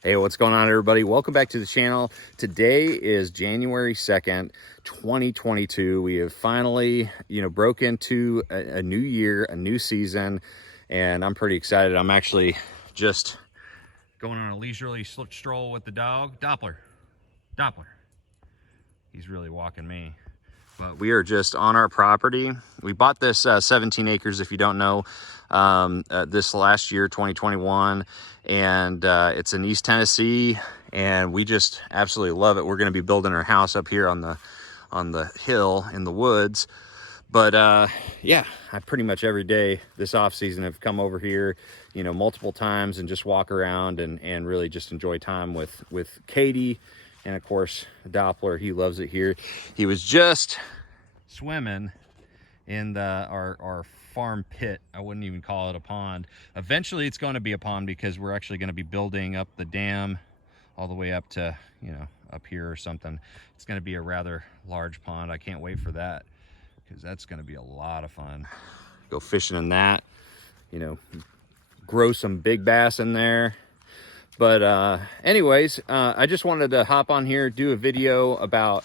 Hey, what's going on, everybody? Welcome back to the channel. Today is January 2nd, 2022. We have finally, broke into a new year, a new season, and I'm pretty excited. I'm actually just going on a leisurely stroll with the dog. Doppler. He's really walking me. But we are just on our property. We bought this 17 acres, if you don't know, this last year, 2021, and it's in East Tennessee, and we just absolutely love it. We're going to be building our house up here on the hill in the woods. But yeah, I pretty much every day this off season have come over here, multiple times and just walk around and really just enjoy time with Katie. And of course, Doppler, he loves it here. He was just swimming in our farm pit. I wouldn't even call it a pond. Eventually it's going to be a pond because we're actually going to be building up the dam all the way up to, up here or something. It's going to be a rather large pond. I can't wait for that because that's going to be a lot of fun. Go fishing in that, grow some big bass in there. But anyways, I just wanted to hop on here, do a video about,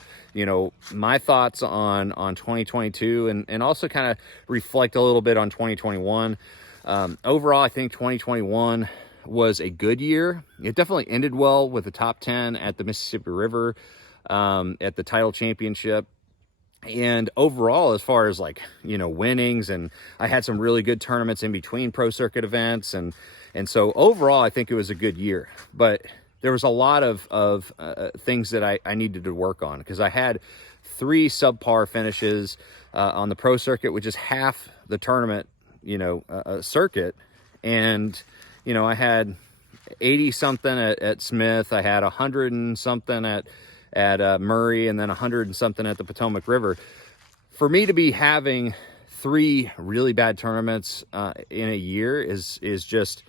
my thoughts on 2022 and also kind of reflect a little bit on 2021. Overall, I think 2021 was a good year. It definitely ended well with the top 10 at the Mississippi River, at the title championship. And overall, as far as winnings, and I had some really good tournaments in between Pro Circuit events. And so overall, I think it was a good year, but there was a lot of things that I needed to work on because I had 3 subpar finishes on the Pro Circuit, which is half the tournament, circuit. And, I had 80 something at Smith. I had 100 and something at Murray, and then 100 and something at the Potomac River. For me to be having 3 really bad tournaments in a year is just,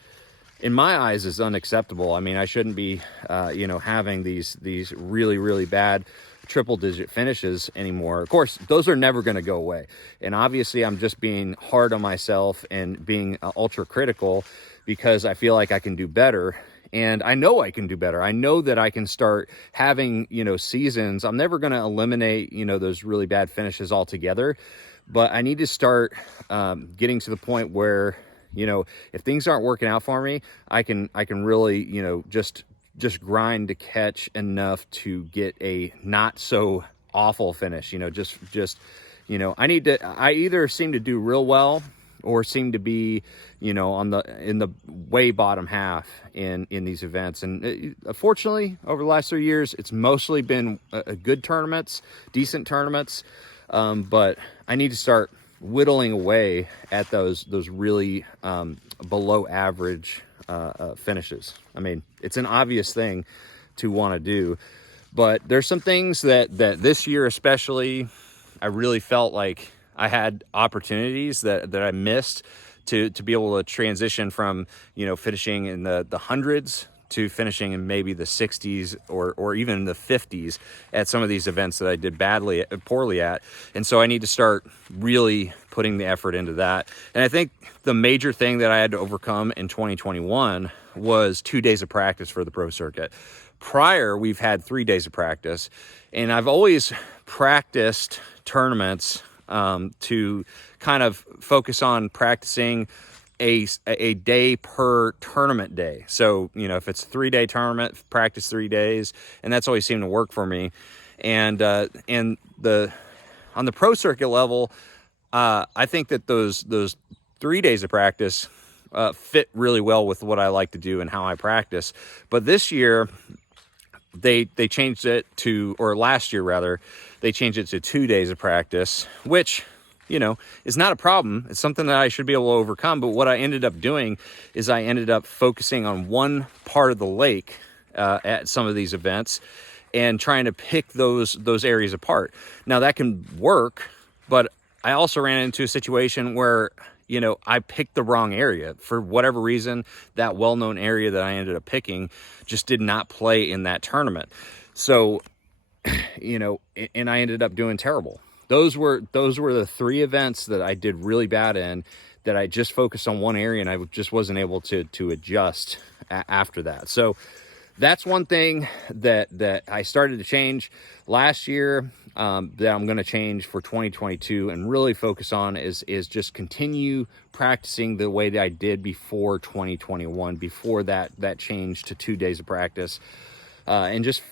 in my eyes, is unacceptable. I mean, I shouldn't be, having these really, really bad triple-digit finishes anymore. Of course, those are never going to go away. And obviously, I'm just being hard on myself and being ultra critical because I feel like I can do better. And I know I can do better. I know that I can start having, seasons. I'm never going to eliminate, those really bad finishes altogether. But I need to start getting to the point where, if things aren't working out for me, I can really, just grind to catch enough to get a not so awful finish. I either seem to do real well or seem to be, in the way bottom half in these events. And fortunately, over the last 3 years, it's mostly been good tournaments, decent tournaments. But I need to start whittling away at those really below average finishes. I mean, it's an obvious thing to want to do, but there's some things that this year especially, I really felt like I had opportunities that I missed to be able to transition from, finishing in the hundreds to finishing in maybe the 60s or even the 50s at some of these events that I did poorly at. And so I need to start really putting the effort into that. And I think the major thing that I had to overcome in 2021 was 2 days of practice for the Pro Circuit. Prior, we've had 3 days of practice, and I've always practiced tournaments to kind of focus on practicing a day per tournament day. So, if it's a 3-day tournament, practice 3 days, and that's always seemed to work for me. And on the Pro Circuit level, I think that those 3 days of practice fit really well with what I like to do and how I practice. But this year, they changed it to, or last year rather, they changed it to 2 days of practice, which, is not a problem. It's something that I should be able to overcome. But what I ended up doing is I ended up focusing on one part of the lake at some of these events and trying to pick those areas apart. Now that can work, but I also ran into a situation where, I picked the wrong area. For whatever reason, that well-known area that I ended up picking just did not play in that tournament. So, and I ended up doing terrible. Those were the 3 events that I did really bad in, that I just focused on one area and I just wasn't able to adjust after that. So that's one thing that I started to change last year, that I'm going to change for 2022 and really focus on is just continue practicing the way that I did before 2021, before that change to 2 days of practice, and just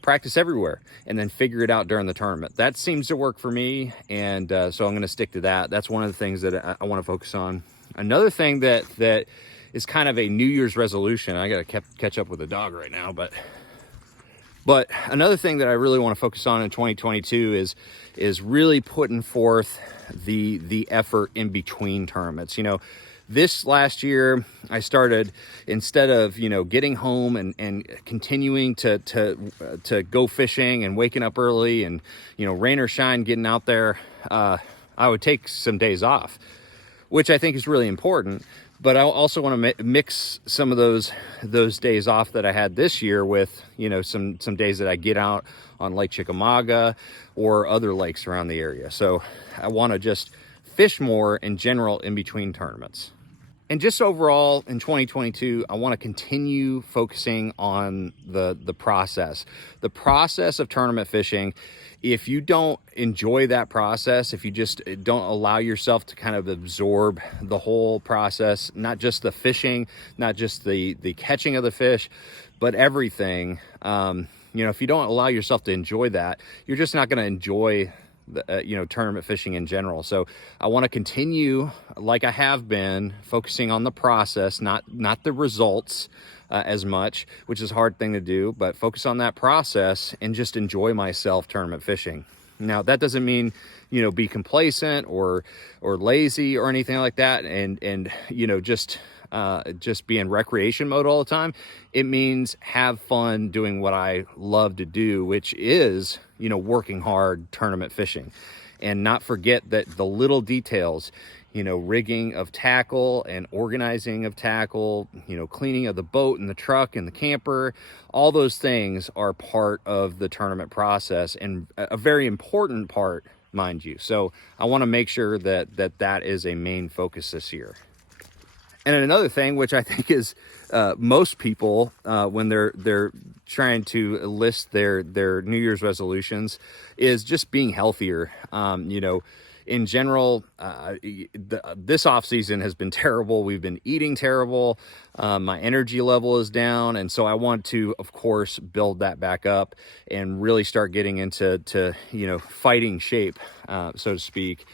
practice everywhere and then figure it out during the tournament. That seems to work for me, and so I'm going to stick to that. That's one of the things that I want to focus on. Another thing that is kind of a New Year's resolution. I got to catch up with the dog right now, but another thing that I really want to focus on in 2022 is really putting forth the effort in between tournaments. This last year I started, instead of getting home and continuing to go fishing and waking up early and rain or shine getting out there, I would take some days off, which I think is really important. But I also want to mix some of those days off that I had this year with some days that I get out on Lake Chickamauga or other lakes around the area. So I want to just fish more in general in between tournaments. And just overall in 2022, I want to continue focusing on the process of tournament fishing. If you don't enjoy that process, if you just don't allow yourself to kind of absorb the whole process, not just the fishing, not just the catching of the fish, but everything, if you don't allow yourself to enjoy that, you're just not going to enjoy tournament fishing in general. So I want to continue, like I have been, focusing on the process, not the results as much, which is a hard thing to do, but focus on that process and just enjoy myself tournament fishing. Now, that doesn't mean, be complacent or lazy or anything like that, and just be in recreation mode all the time. It means have fun doing what I love to do, which is, working hard tournament fishing, and not forget that the little details, rigging of tackle and organizing of tackle, cleaning of the boat and the truck and the camper, all those things are part of the tournament process, and a very important part, mind you. So I want to make sure that is a main focus this year. And another thing, which I think is most people, when they're trying to list their New Year's resolutions, is just being healthier. In general, this off season has been terrible. We've been eating terrible. My energy level is down, and so I want to, of course, build that back up and really start getting into fighting shape, so to speak.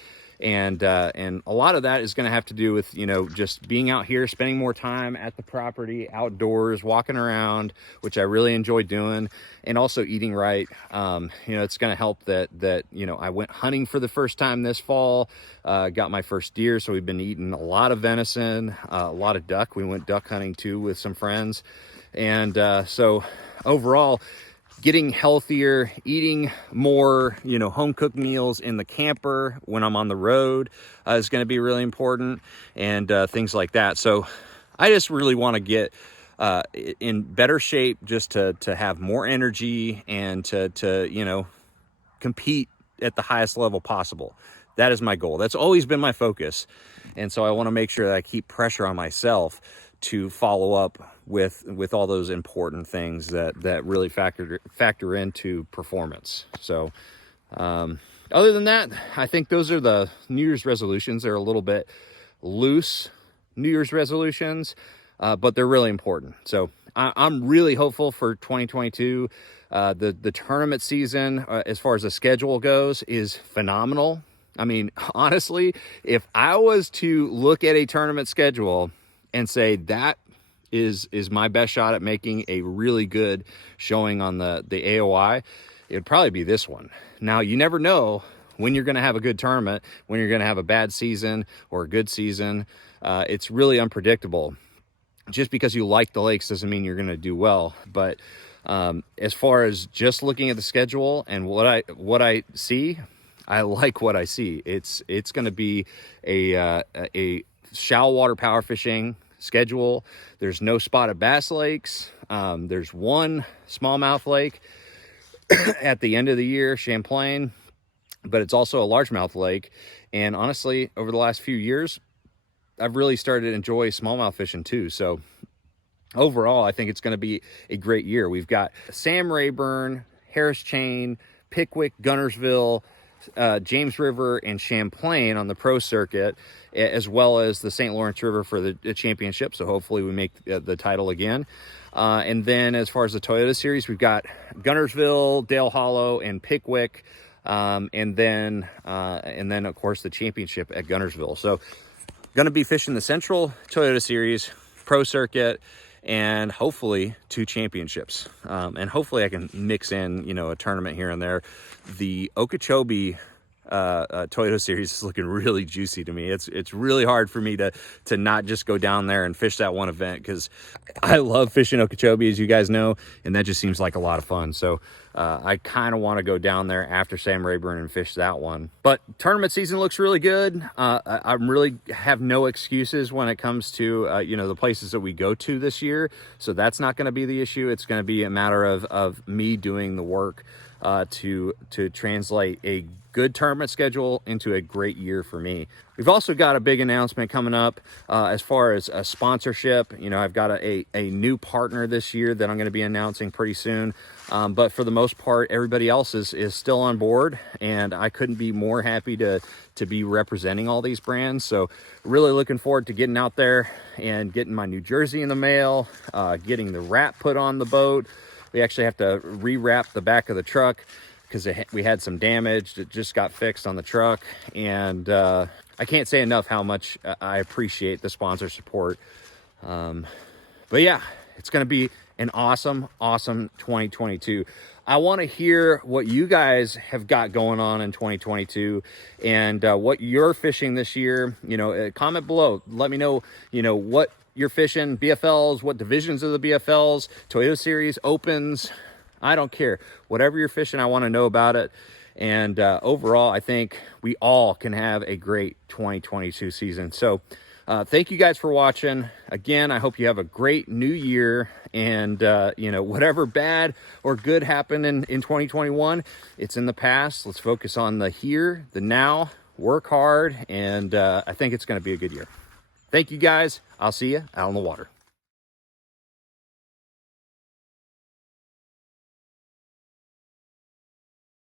And a lot of that is going to have to do with, just being out here, spending more time at the property, outdoors, walking around, which I really enjoy doing, and also eating right. It's going to help that I went hunting for the first time this fall, got my first deer. So we've been eating a lot of venison, a lot of duck. We went duck hunting too with some friends. And so overall, getting healthier, eating more, home cooked meals in the camper when I'm on the road is going to be really important, and things like that. So I just really want to get in better shape, just to have more energy and to compete at the highest level possible. That is my goal. That's always been my focus. And so I want to make sure that I keep pressure on myself to follow up with all those important things that really factor into performance. So other than that, I think those are the New Year's resolutions. They're a little bit loose New Year's resolutions, but they're really important. So I'm really hopeful for 2022. The tournament season, as far as the schedule goes, is phenomenal. I mean, honestly, if I was to look at a tournament schedule and say that is my best shot at making a really good showing on the AOI, it'd probably be this one. Now, you never know when you're going to have a good tournament, when you're going to have a bad season or a good season. It's really unpredictable. Just because you like the lakes doesn't mean you're going to do well. But as far as just looking at the schedule and what I see, I like what I see. It's going to be a shallow water power fishing schedule. There's no spotted bass lakes. There's one smallmouth lake at the end of the year, Champlain, but it's also a largemouth lake. And honestly, over the last few years, I've really started to enjoy smallmouth fishing too. So overall, I think it's going to be a great year. We've got Sam Rayburn, Harris Chain, Pickwick, Gunnersville, James River, and Champlain on the pro circuit, as well as the St. Lawrence River for the championship. So hopefully we make the title again. And then as far as the Toyota Series, we've got Gunnersville, Dale Hollow, and Pickwick. And then of course the championship at Gunnersville. So going to be fishing the Central Toyota Series, Pro Circuit, and hopefully 2 championships. And hopefully I can mix in, you know, a tournament here and there. The Okeechobee Toyota Series is looking really juicy to me. It's really hard for me to not just go down there and fish that one event, because I love fishing Okeechobee, as you guys know, and that just seems like a lot of fun. So I kind of want to go down there after Sam Rayburn and fish that one. But tournament season looks really good. I really have no excuses when it comes to you know, the places that we go to this year. So that's not going to be the issue. It's going to be a matter of me doing the work to translate a good tournament schedule into a great year for me. We've also got a big announcement coming up as far as a sponsorship. You know, I've got a new partner this year that I'm going to be announcing pretty soon. But for the most part, everybody else is still on board, and I couldn't be more happy to be representing all these brands. So really looking forward to getting out there and getting my new jersey in the mail, getting the wrap put on the boat. We actually have to rewrap the back of the truck because we had some damage that just got fixed on the truck. And I can't say enough how much I appreciate the sponsor support. But yeah, it's going to be an awesome 2022. I want to hear what you guys have got going on in 2022 and what you're fishing this year. You know, comment below. Let me know, you know, what you're fishing, BFLs, what divisions of the BFLs, Toyota Series, Opens. I don't care. Whatever you're fishing, I want to know about it. And overall, I think we all can have a great 2022 season. So thank you guys for watching. Again, I hope you have a great new year. And, you know, whatever bad or good happened in 2021, it's in the past. Let's focus on the here, the now, work hard. And I think it's going to be a good year. Thank you guys. I'll see you out on the water.